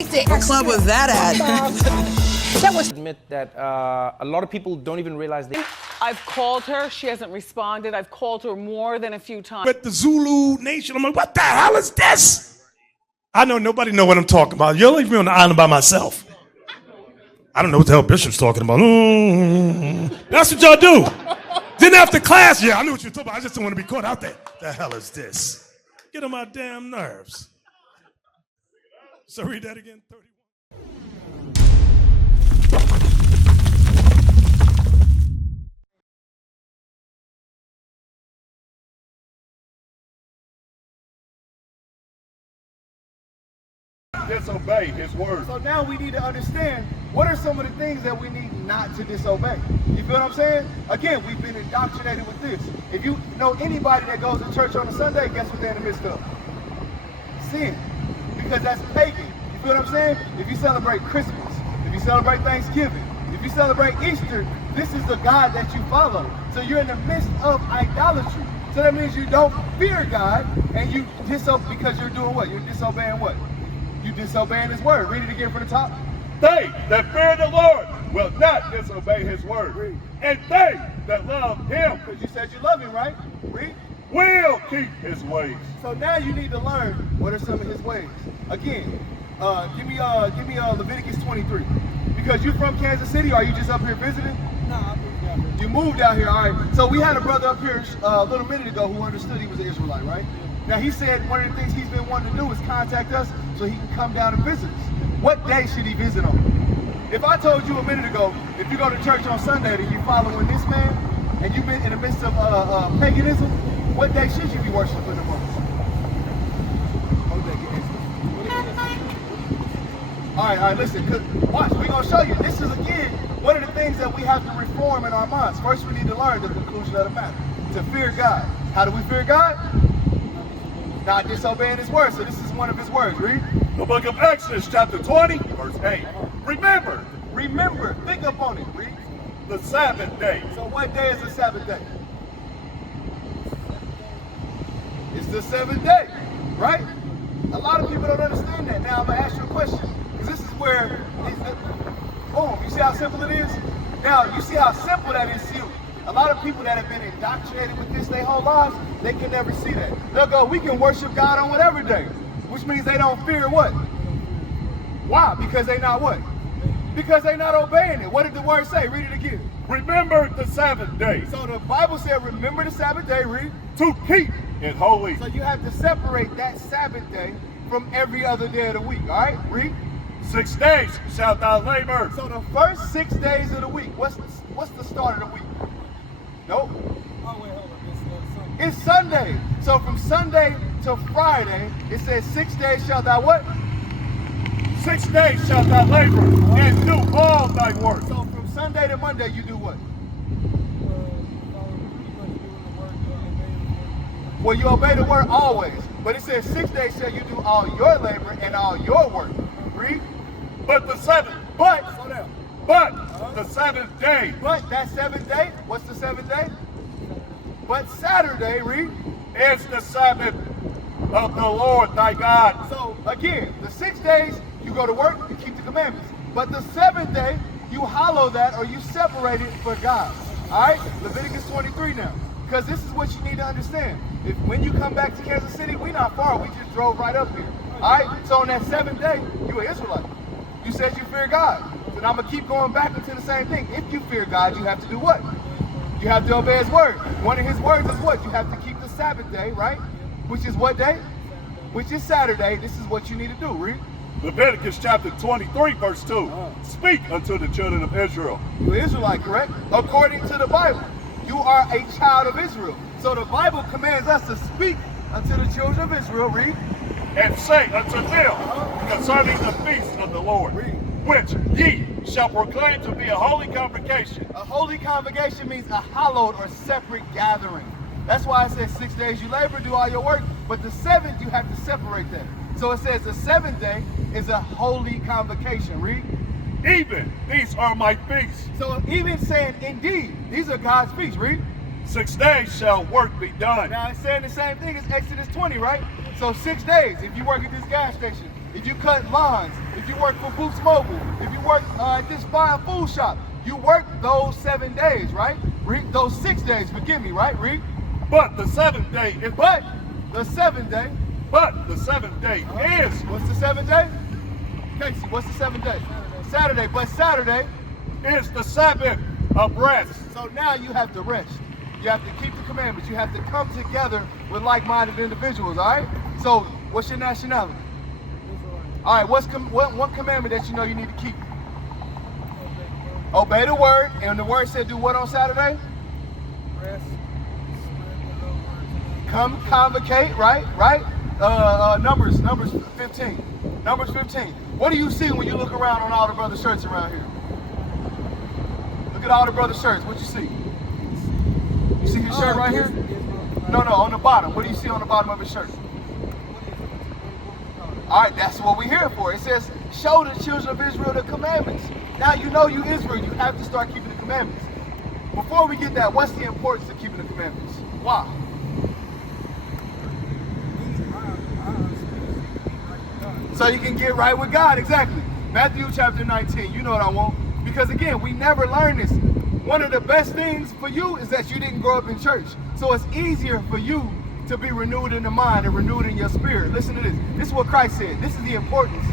What club was that at? That was admit that a lot of people don't even realize they. I've called her. She hasn't responded. I've called her more than a few times. But the Zulu Nation, I'm like, what the hell is this? I know nobody know what I'm talking about. You'll leave me on the island by myself. I don't know what the hell Bishop's talking about. That's what y'all do. Then after class, yeah, I knew what you were talking about. I just don't want to be caught out there. The hell is this? Get on my damn nerves. So read that again. 31. Disobey his word. So now we need to understand what are some of the things that we need not to disobey. You feel what I'm saying? Again, we've been indoctrinated with this. If you know anybody that goes to church on a Sunday, guess what they're in the midst of? Sin. Because that's pagan. You feel what I'm saying? If you celebrate Christmas, if you celebrate Thanksgiving, if you celebrate Easter, this is the God that you follow. So you're in the midst of idolatry. So that means you don't fear God and you disobey because you're doing what? You're disobeying what? You disobeying his word. Read it again from the top. They that fear the Lord will not disobey his word. Read. And they that love him, because you said you love him, right? Read. Will keep his ways. So now you need to learn what are some of his ways. Again, give me Leviticus 23. Because you're from Kansas City, or are you just up here visiting? No, I moved out here. You moved out here, all right. So we had a brother up here a little minute ago who understood he was an Israelite, right? Now he said one of the things he's been wanting to do is contact us so he can come down and visit us. What day should he visit on? If I told you a minute ago, if you go to church on Sunday and you following this man, and you've been in the midst of paganism, what day should you be worshiping the most? All right, listen, watch, we're going to show you. This is, again, one of the things that we have to reform in our minds. First, we need to learn the conclusion of the matter, to fear God. How do we fear God? Not disobeying his word. So this is one of his words. Read. The book of Exodus, chapter 20, verse 8. Remember, think upon it. Read. The Sabbath day. So what day is the Sabbath day? It's the seventh day, right? A lot of people don't understand that. Now I'm going to ask you a question. Because this is where, boom, you see how simple it is? Now, you see how simple that is to you. A lot of people that have been indoctrinated with this their whole lives, they can never see that. They'll go, we can worship God on whatever day, which means they don't fear what? Why? Because they not what? Because they not obeying it. What did the word say? Read it again. Remember the Sabbath day. So the Bible said, remember the Sabbath day, read. To keep it holy. So you have to separate that Sabbath day from every other day of the week, all right? Read. 6 days shalt thou labor. So the first 6 days of the week, what's the start of the week? Nope. Oh, wait, hold on. It's Sunday. So from Sunday to Friday, it says 6 days shalt thou what? 6 days shalt thou labor and do all thy work. So from Sunday to Monday, you do what? Well, you obey the word always. But it says 6 days shall you do all your labor and all your work. Read. But the seventh, the seventh day. But that seventh day, what's the seventh day? But Saturday, read, is the Sabbath of the Lord thy God. So again, the 6 days, you go to work, you keep the commandments. But the seventh day, you hallow that or you separate it for God. All right, Leviticus 23 now. Because this is what you need to understand. When you come back to Kansas City, we not far, we just drove right up here. All right, so on that seventh day, you an Israelite. You said you fear God. Then I'm going to keep going back into the same thing. If you fear God, you have to do what? You have to obey his word. One of his words is what? You have to keep the Sabbath day, right? Which is what day? Which is Saturday. This is what you need to do. Read. Leviticus chapter 23, verse 2. Speak unto the children of Israel. You're Israelite, correct? According to the Bible. You are a child of Israel. So the Bible commands us to speak unto the children of Israel. Read. And say unto them concerning the feast of the Lord. Read. Which ye shall proclaim to be a holy convocation. A holy convocation means a hallowed or separate gathering. That's why it says 6 days you labor, do all your work, but the seventh you have to separate that. So it says the seventh day is a holy convocation. Read. Even these are my feasts. So even saying indeed, these are God's feasts. Read. 6 days shall work be done. Now it's saying the same thing as Exodus 20, right? So 6 days, if you work at this gas station, if you cut lawns, if you work for Boots Mobile, if you work at this fine food shop, you work those 7 days, right? Read those 6 days, forgive me, right? Read. But the seventh day is but the seventh day. But the seventh day is what's the seventh day? Casey, what's the seventh day? Saturday. But Saturday is the Sabbath of rest. So now you have to rest. You have to keep the commandments. You have to come together with like-minded individuals, all right? So what's your nationality? All right, what's one commandment that you know you need to keep? Obey the word. And the word said do what on Saturday? Rest. Come convocate, right? Right? Numbers 15. Numbers 15. What do you see when you look around on all the brother shirts around here? Look at all the brother shirts. What you see? You see his shirt right here? No, on the bottom. What do you see on the bottom of his shirt? All right, that's what we're here for. It says, show the children of Israel the commandments. Now you know you Israel, you have to start keeping the commandments. Before we get that, what's the importance of keeping the commandments? Why? So you can get right with God, exactly. Matthew chapter 19, you know what I want. Because again, we never learn this. One of the best things for you is that you didn't grow up in church. So it's easier for you to be renewed in the mind and renewed in your spirit. Listen to this. This is what Christ said. This is the importance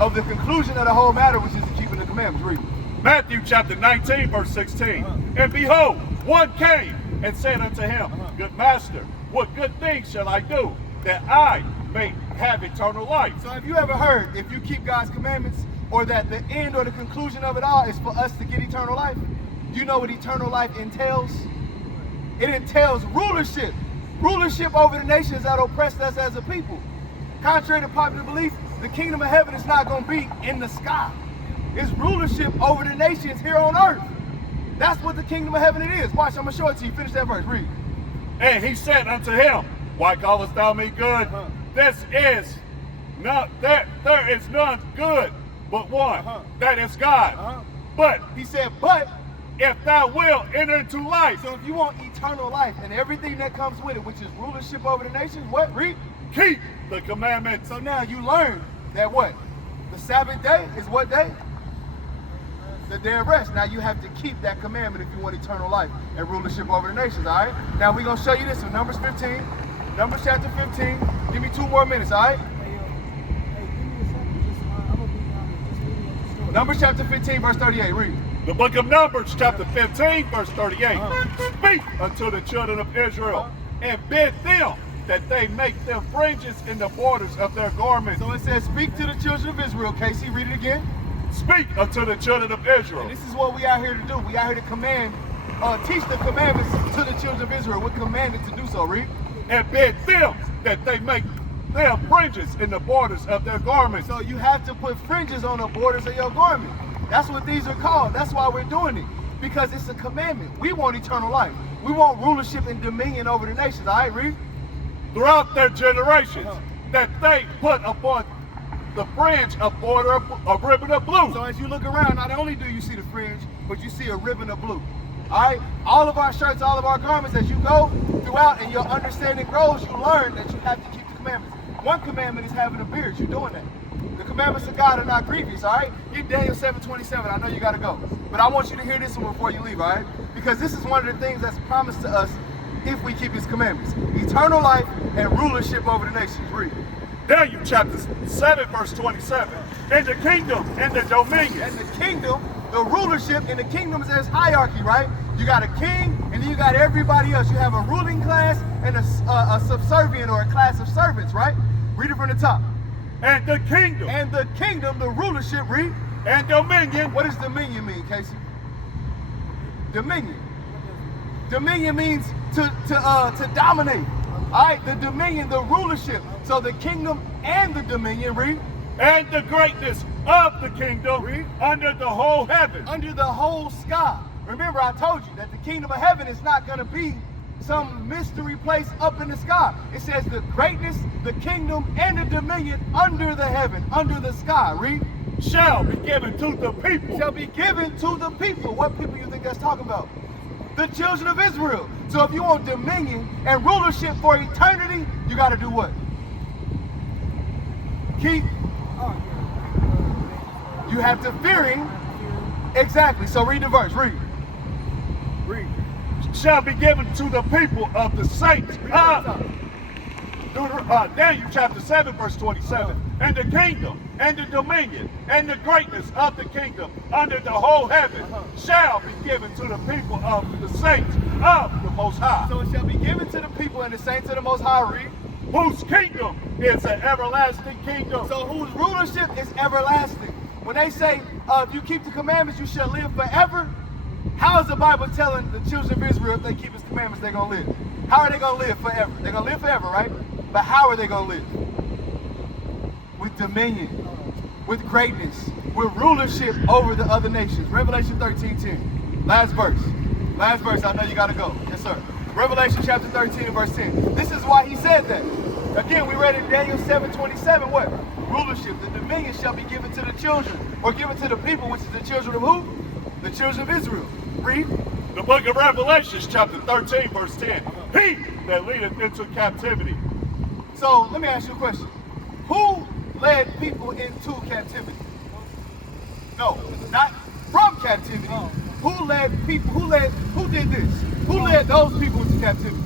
of the conclusion of the whole matter, which is keeping the commandments. Read. Matthew chapter 19, verse 16. And behold, one came and said unto him, Good master, what good things shall I do that I may have eternal life? So have you ever heard, if you keep God's commandments, or that the end or the conclusion of it all is for us to get eternal life? Do you know what eternal life entails? It entails rulership. Rulership over the nations that oppressed us as a people. Contrary to popular belief, the kingdom of heaven is not going to be in the sky. It's rulership over the nations here on earth. That's what the kingdom of heaven it is. Watch, I'm going to show it to you. Finish that verse. Read. And he said unto him, Why callest thou me good? There is none good but one, that is God. But He said, but if thou wilt enter into life, so if you want eternal life and everything that comes with it, which is rulership over the nations, what? Read. keep the commandments. So now you learn that what? The Sabbath day is what day? The day of rest. Now you have to keep that commandment if you want eternal life and rulership over the nations, all right? Now we're going to show you this in Numbers 15. Numbers chapter 15. Give me 2 more minutes, all right? Numbers chapter 15, verse 38. Read. The book of Numbers, chapter 15, verse 38. Speak unto the children of Israel and bid them that they make them fringes in the borders of their garments. So it says, speak to the children of Israel. Casey, read it again. Speak unto the children of Israel. And this is what we out here to do. We out here to command, teach the commandments to the children of Israel. We're commanded to do so. Read. And bid them that they make them fringes in the borders of their garments. So you have to put fringes on the borders of your garment. That's what these are called. That's why we're doing it. Because it's a commandment. We want eternal life. We want rulership and dominion over the nations. All right, read. Throughout their generations, that they put upon the fringe a border of ribbon of blue. So as you look around, not only do you see the fringe, but you see a ribbon of blue. All right? All of our shirts, all of our garments, as you go throughout and your understanding grows, you learn that you have to keep the commandments. One commandment is having a beard. You're doing that. The commandments of God are not grievous, all right? Get Daniel 7:27. I know you got to go. But I want you to hear this one before you leave, all right? Because this is one of the things that's promised to us if we keep his commandments. Eternal life and rulership over the nations. Read. Daniel chapter 7, verse 27. And the kingdom and the dominion. And the kingdom, the rulership in the kingdoms, there's hierarchy, right? You got a king, and then you got everybody else. You have a ruling class and a subservient or a class of servants, right? Read it from the top. And the kingdom. And the kingdom, the rulership, read. And dominion. What does dominion mean, Casey? Dominion. Dominion means to dominate. All right, the dominion, the rulership. So the kingdom and the dominion, read. And the greatness of the kingdom, read. Under the whole heaven. Under the whole sky. Remember, I told you that the kingdom of heaven is not going to be some mystery place up in the sky. It says the greatness, the kingdom, and the dominion under the heaven, under the sky. Read. Shall be given to the people. Shall be given to the people. What people you think that's talking about? The children of Israel. So if you want dominion and rulership for eternity, you got to do what? Keep You have to fear him. Exactly. So read the verse. Read. Shall be given to the people of the saints. Daniel chapter 7, verse 27. And the kingdom, and the dominion, and the greatness of the kingdom under the whole heaven shall be given to the people of the saints of the Most High. So it shall be given to the people and the saints of the Most High. Read. Whose kingdom is an everlasting kingdom. So whose rulership is everlasting. When they say, if you keep the commandments, you shall live forever. How is the Bible telling the children of Israel if they keep his commandments, they're going to live? How are they going to live forever? They're going to live forever, right? But how are they going to live? With dominion, with greatness, with rulership over the other nations. Revelation 13:10. Last verse. Last verse. I know you got to go. Yes, sir. Revelation chapter 13 and verse 10. This is why he said that. Again, we read in Daniel 7:27, what? Rulership, the dominion shall be given to the children, or given to the people, which is the children of who? The children of Israel. Read. The book of Revelations, chapter 13, verse 10. He that leadeth into captivity. So let me ask you a question. Who led people into captivity? No, not from captivity. Who led people? Who did this? Who led those people into captivity?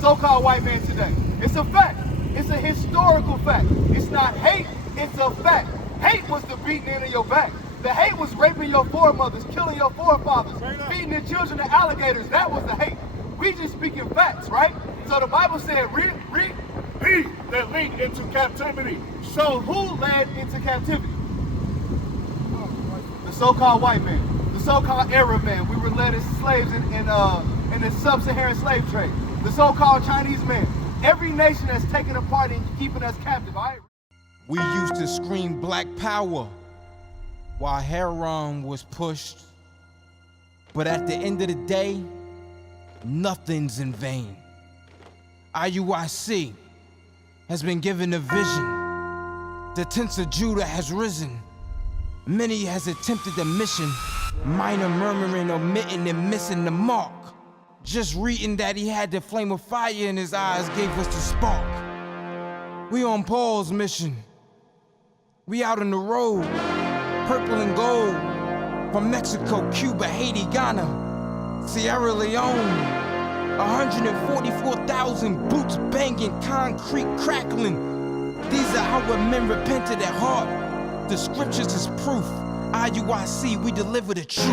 So-called white man today. It's a fact. It's a historical fact. It's not hate, it's a fact. Hate was the beating into your back. The hate was raping your foremothers, killing your forefathers, feeding the children to alligators. That was the hate. We just speaking facts, right? So the Bible said, read. He that lead into captivity. So who led into captivity? The so-called white man, the so-called Arab man. We were led as slaves in the sub-Saharan slave trade. The so-called Chinese man. Every nation has taken a part in keeping us captive, all right? We used to scream black power while heroin was pushed. But at the end of the day, nothing's in vain. IUIC has been given a vision. The tents of Judah has risen. Many has attempted the mission, minor murmuring, omitting, and missing the mark. Just reading that he had the flame of fire in his eyes gave us the spark. We on Paul's mission. We out on the road, purple and gold, from Mexico, Cuba, Haiti, Ghana, Sierra Leone. 144,000 boots banging, concrete crackling. These are our men repented at heart. The scriptures is proof. IUIC, we deliver the truth.